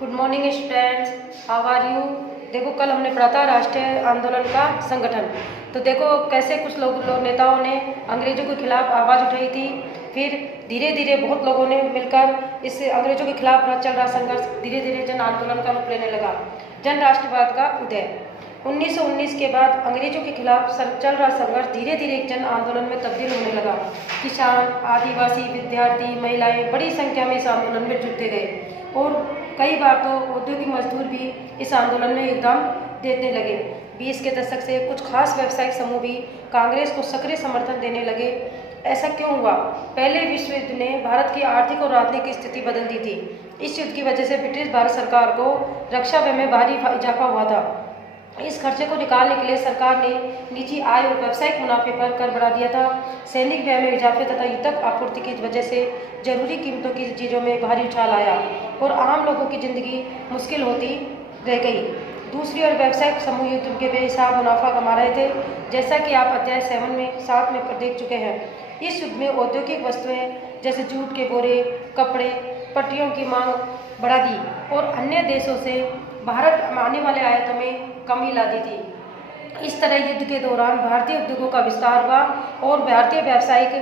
Good morning students, how are you. देखो, कल हमने पढ़ा था राष्ट्रीय आंदोलन का संगठन। तो देखो कैसे कुछ लोग नेताओं ने अंग्रेजों के खिलाफ आवाज़ उठाई थी। फिर धीरे धीरे बहुत लोगों ने मिलकर इस अंग्रेजों के खिलाफ चल रहा संघर्ष धीरे धीरे जन आंदोलन का रूप लेने लगा। जन राष्ट्रवाद का उदय 1919 के बाद अंग्रेजों के खिलाफ चल रहा संघर्ष धीरे धीरे एक जन आंदोलन में तब्दील होने लगा। किसान, आदिवासी, विद्यार्थी, महिलाएं बड़ी संख्या में इस आंदोलन में जुटते गए और कई बार तो औद्योगिक मजदूर भी इस आंदोलन में योगदान देने लगे। 20 के दशक से कुछ खास व्यावसायिक समूह भी कांग्रेस को सक्रिय समर्थन देने लगे। ऐसा क्यों हुआ? पहले विश्व युद्ध ने भारत की आर्थिक और राजनीतिक स्थिति बदल दी थी। इस युद्ध की वजह से ब्रिटिश भारत सरकार को रक्षा व्यय में भारी इजाफा हुआ था। इस खर्चे को निकालने के लिए सरकार ने निजी आय और व्यावसायिक मुनाफे पर कर बढ़ा दिया था। सैनिक व्यय में इजाफे तथा युद्धक आपूर्ति की वजह से जरूरी कीमतों की चीज़ों में भारी उछाल आया और आम लोगों की जिंदगी मुश्किल होती रह गई। दूसरी ओर व्यावसायिक समूह युद्ध के बेहिसाब मुनाफा कमा रहे थे, जैसा कि आप अध्याय 7 में देख चुके हैं। इस युद्ध में औद्योगिक वस्तुएं जैसे जूट के बोरे, कपड़े, पट्टियों की मांग बढ़ा दी और अन्य देशों से भारत आने वाले आयातों में कमी ला दी थी। इस तरह युद्ध के दौरान भारतीय उद्योगों का विस्तार हुआ और भारतीय व्यावसायिक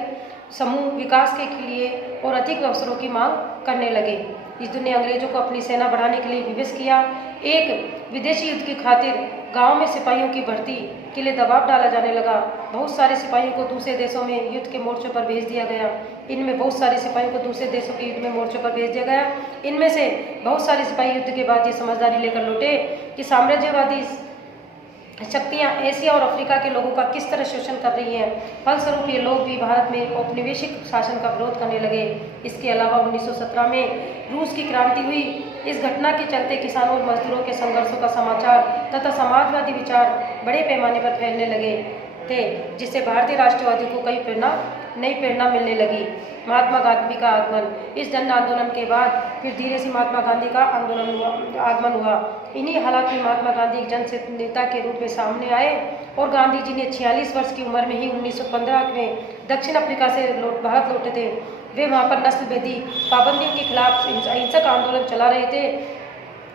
समूह विकास के लिए और अधिक अवसरों की मांग करने लगे। युद्ध ने अंग्रेजों को अपनी सेना बढ़ाने के लिए विवश किया। एक विदेशी युद्ध की खातिर गांव में सिपाहियों की भर्ती के लिए दबाव डाला जाने लगा। बहुत सारे सिपाहियों को दूसरे देशों में युद्ध के मोर्चों पर भेज दिया गया। इनमें बहुत सारे सिपाहियों को दूसरे देशों के युद्ध में मोर्चों पर भेज दिया गया। इनमें से बहुत सारे सिपाही युद्ध के बाद ये समझदारी लेकर लौटे कि साम्राज्यवादी शक्तियाँ एशिया और अफ्रीका के लोगों का किस तरह शोषण कर रही हैं। फलस्वरूप ये लोग भी भारत में औपनिवेशिक शासन का विरोध करने लगे। इसके अलावा 1917 में रूस की क्रांति हुई। इस घटना के चलते किसानों और मजदूरों के संघर्षों का समाचार तथा समाजवादी विचार बड़े पैमाने पर फैलने लगे थे, जिससे भारतीय राष्ट्रवादी को नई प्रेरणा मिलने लगी। महात्मा गांधी का आगमन। इस जन आंदोलन के बाद फिर धीरे से महात्मा गांधी का आगमन हुआ। इन्हीं हालात में महात्मा गांधी एक जन नेता के रूप में सामने आए और गांधी जी ने 46 वर्ष की उम्र में ही 1915 में दक्षिण अफ्रीका से भारत लौटे थे। वे वहाँ पर नस्लभेदी पाबंदियों के खिलाफ अहिंसक आंदोलन चला रहे थे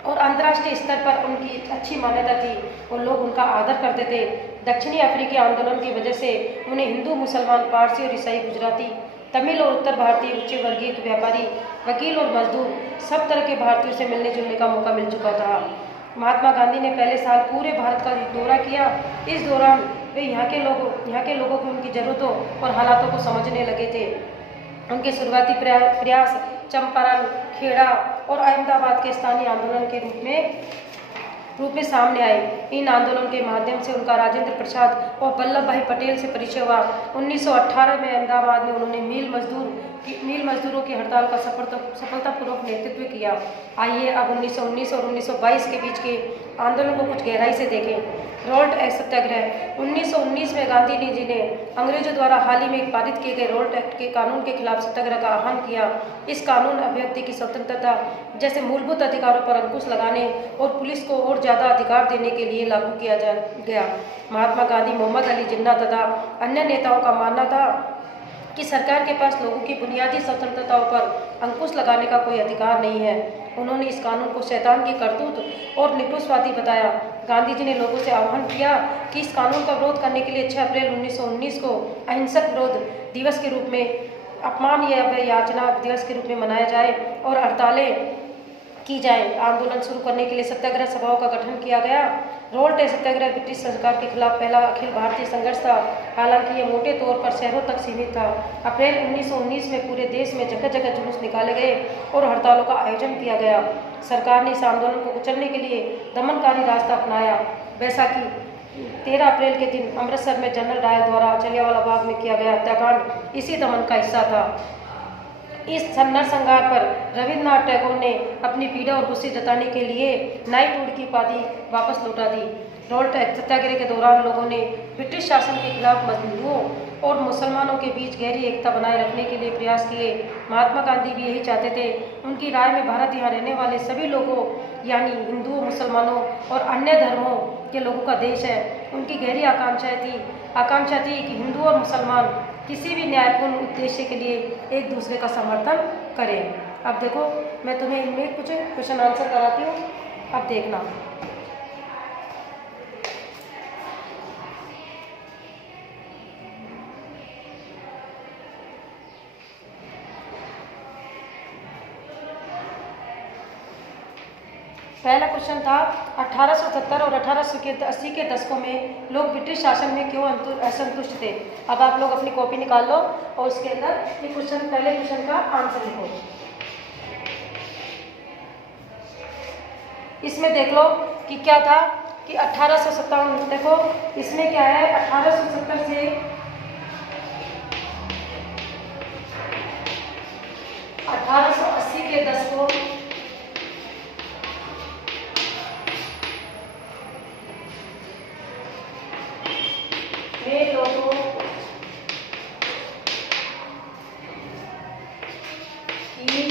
और अंतर्राष्ट्रीय स्तर पर उनकी अच्छी मान्यता थी और लोग उनका आदर करते थे। दक्षिणी अफ्रीकी आंदोलन की वजह से उन्हें हिंदू, मुसलमान, पारसी और ईसाई, गुजराती, तमिल और उत्तर भारतीय उच्च वर्गीय व्यापारी, वकील और मजदूर सब तरह के भारतीयों से मिलने जुलने का मौका मिल चुका था। महात्मा गांधी ने पहले साल पूरे भारत का दौरा किया। इस दौरान वे यहाँ के लोगों को उनकी ज़रूरतों और हालातों को समझने लगे थे। उनके शुरुआती प्रयास चंपारण, खेड़ा और अहमदाबाद के स्थानीय आंदोलन के रूप में सामने आए। इन आंदोलन के माध्यम से उनका राजेंद्र प्रसाद और वल्लभ भाई पटेल से परिचय हुआ। 1918 में अहमदाबाद में उन्होंने मील मजदूरों की हड़ताल का सफलतापूर्वक नेतृत्व किया। आइए अब 1919 और 1922 के बीच के आंदोलन को कुछ गहराई से देखें। रोल्ट एक्ट सत्याग्रह। 1919 में गांधी जी ने अंग्रेजों द्वारा हाल ही में पारित किए गए रोल्ट एक्ट के कानून के खिलाफ सत्याग्रह का आह्वान किया। इस कानून अभिव्यक्ति की स्वतंत्रता जैसे मूलभूत अधिकारों पर अंकुश लगाने और पुलिस को और ज़्यादा अधिकार देने के लिए लागू किया गया। महात्मा गांधी, मोहम्मद अली जिन्ना तथा अन्य नेताओं का मानना था कि सरकार के पास लोगों की बुनियादी स्वतंत्रताओं पर अंकुश लगाने का कोई अधिकार नहीं है। उन्होंने इस कानून को शैतान की करतूत और निपुणवादी बताया। गांधी जी ने लोगों से आह्वान किया कि इस कानून का विरोध करने के लिए 6 अप्रैल 1919 को अहिंसक विरोध दिवस के रूप में अपमान या याचना दिवस के रूप में मनाया जाए और हड़तालें की जाए। आंदोलन शुरू करने के लिए सत्याग्रह सभाओं का गठन किया गया। रोल्ट सत्याग्रह ब्रिटिश सरकार के खिलाफ पहला अखिल भारतीय संघर्ष था। हालांकि यह मोटे तौर पर शहरों तक सीमित था। अप्रैल 1919 में पूरे देश में जगह जगह जुलूस निकाले गए और हड़तालों का आयोजन किया गया। सरकार ने इस आंदोलन को कुचलने के लिए दमनकारी रास्ता अपनाया। बैसाखी 13 अप्रैल के दिन अमृतसर में जनरल डायर द्वारा जलियांवाला बाग में किया गया हत्याकांड इसी दमन का हिस्सा था। इस नरसंहार पर रविन्द्रनाथ टैगोर ने अपनी पीड़ा और गुस्से जताने के लिए नाइटहुड की उपाधि वापस लौटा दी। रोल्ट सत्याग्रह के दौरान लोगों ने ब्रिटिश शासन के खिलाफ हिंदुओं और मुसलमानों के बीच गहरी एकता बनाए रखने के लिए प्रयास किए। महात्मा गांधी भी यही चाहते थे। उनकी राय में भारत यहाँ रहने वाले सभी लोगों यानी हिंदुओं, मुसलमानों और अन्य धर्मों के लोगों का देश है। उनकी गहरी आकांक्षा थी कि हिंदू और मुसलमान किसी भी न्यायपूर्ण उद्देश्य के लिए एक दूसरे का समर्थन करें। अब देखो मैं तुम्हें इनमें कुछ क्वेश्चन आंसर कराती हूँ, अब देखना। पहला क्वेश्चन था 1870 और 1880 के दशकों में लोग ब्रिटिश शासन में क्यों असंतुष्ट थे। अब आप लोग अपनी कॉपी निकाल लो और उसके अंदर ये क्वेश्चन, पहले क्वेश्चन का आंसर लिखो। इसमें देख लो कि क्या था कि 1857, देखो इसमें क्या है, 1870 से 1880 के दशकों में लोगों की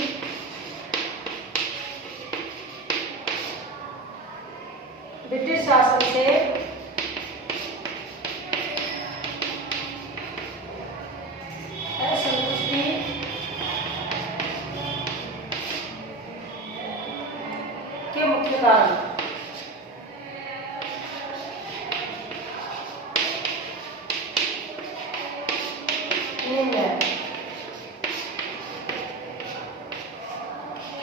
ब्रिटिश शासन से असंतुष्टि के मुख्य कारण निम्न है।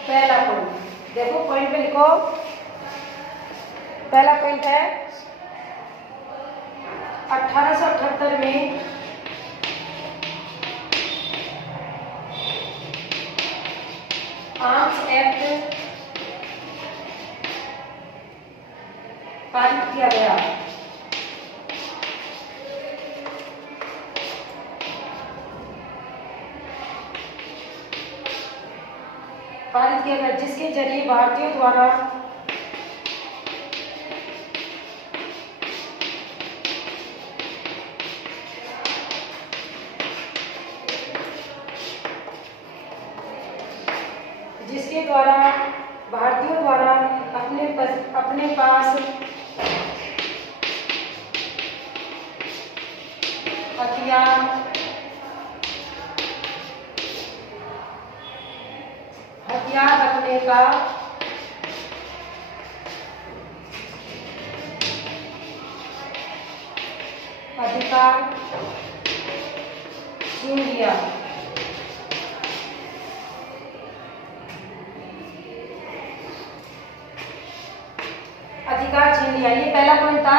पहला पॉइंट देखो, पॉइंट पे लिखो। पहला पॉइंट है 1878 में आर्म्स एक्ट पारित किया गया। जिसके जरिए भारतीयों द्वारा अपने पास हथियार रखने का अधिकार छीन लिया। ये पहला पॉइंट था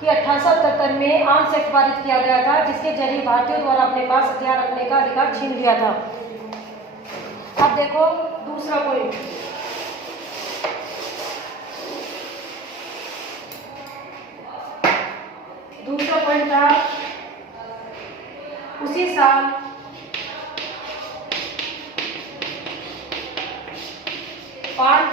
कि 1877 में आर्म्स एक्ट पारित किया गया था, जिसके जरिए भारतीयों द्वारा अपने पास हथियार रखने का अधिकार छीन लिया था। अब देखो दूसरा पॉइंट, था उसी साल वार्ड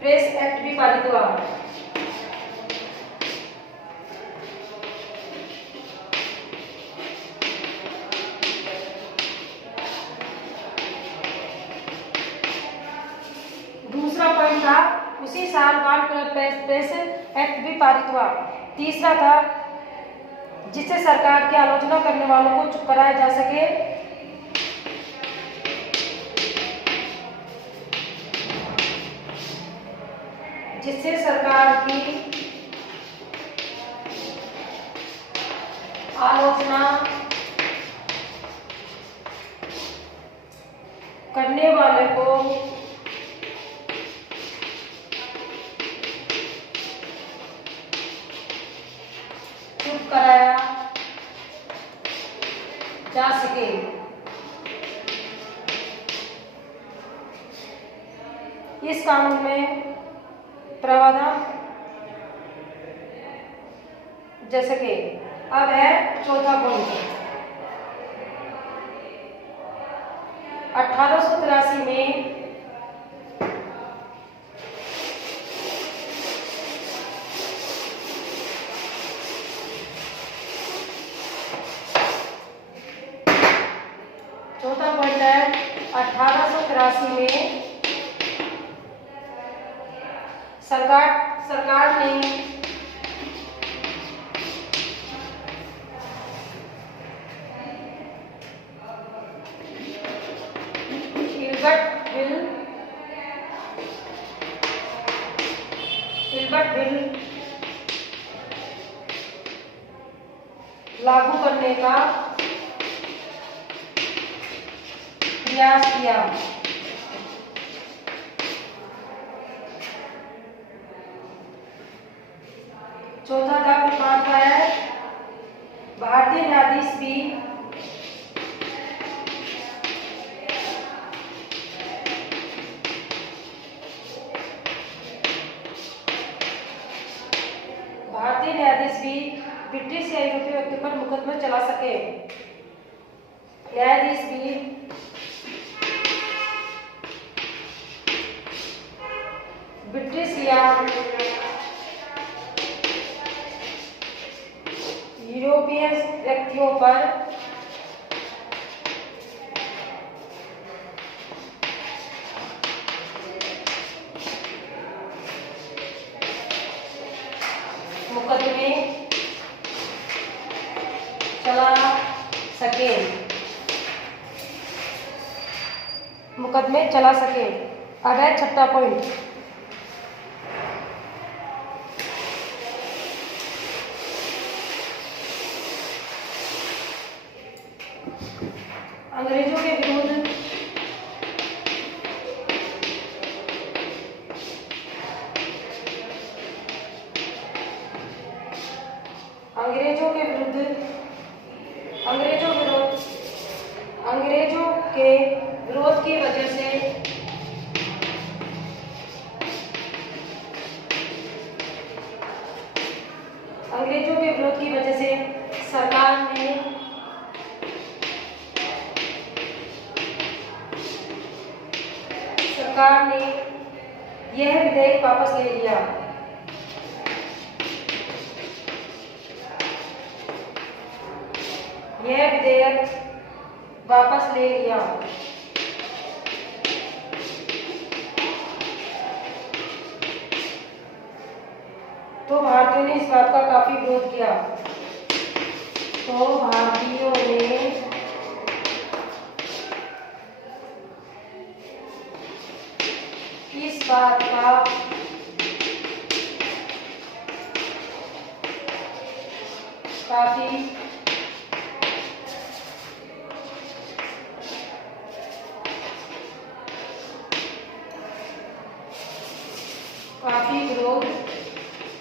प्रेस एक्ट भी पारित हुआ। दूसरा पॉइंट था उसी साल वार्ड प्रेस एक्ट भी पारित हुआ। तीसरा था जिससे सरकार की आलोचना करने वालों को चुप कराया जा सके। जिससे सरकार की आलोचना करने वाले को चुप कराया जा सके। इस कानून में प्रावधान जैसे कि अब है चौथा पॉइंट, 1883 में चौथा पॉइंट है 1883 1982 में सरकार ने हिल्बर्ट बिल लागू करने का प्रयास किया। चौथा था पाठ का है भारतीय न्यायाधीश भी ब्रिटिश या यूरोपीय व्यक्ति पर मुकदमा चला सके। न्यायाधीश भी ब्रिटिश या यूरोपीय व्यक्तियों पर मुकदमे चला सके। अब है छठा पॉइंट, अंग्रेजों के विरुद्ध अंग्रेजों के विरोध की वजह से सरकार ने यह विधेयक वापस ले लिया। तो भारतीयों ने इस बात का काफी विरोध किया। इस बात का काफी विरोध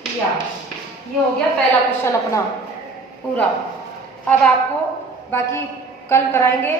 किया। ये हो गया पहला क्वेश्चन अपना पूरा। अब आपको बाकी कल कराएंगे।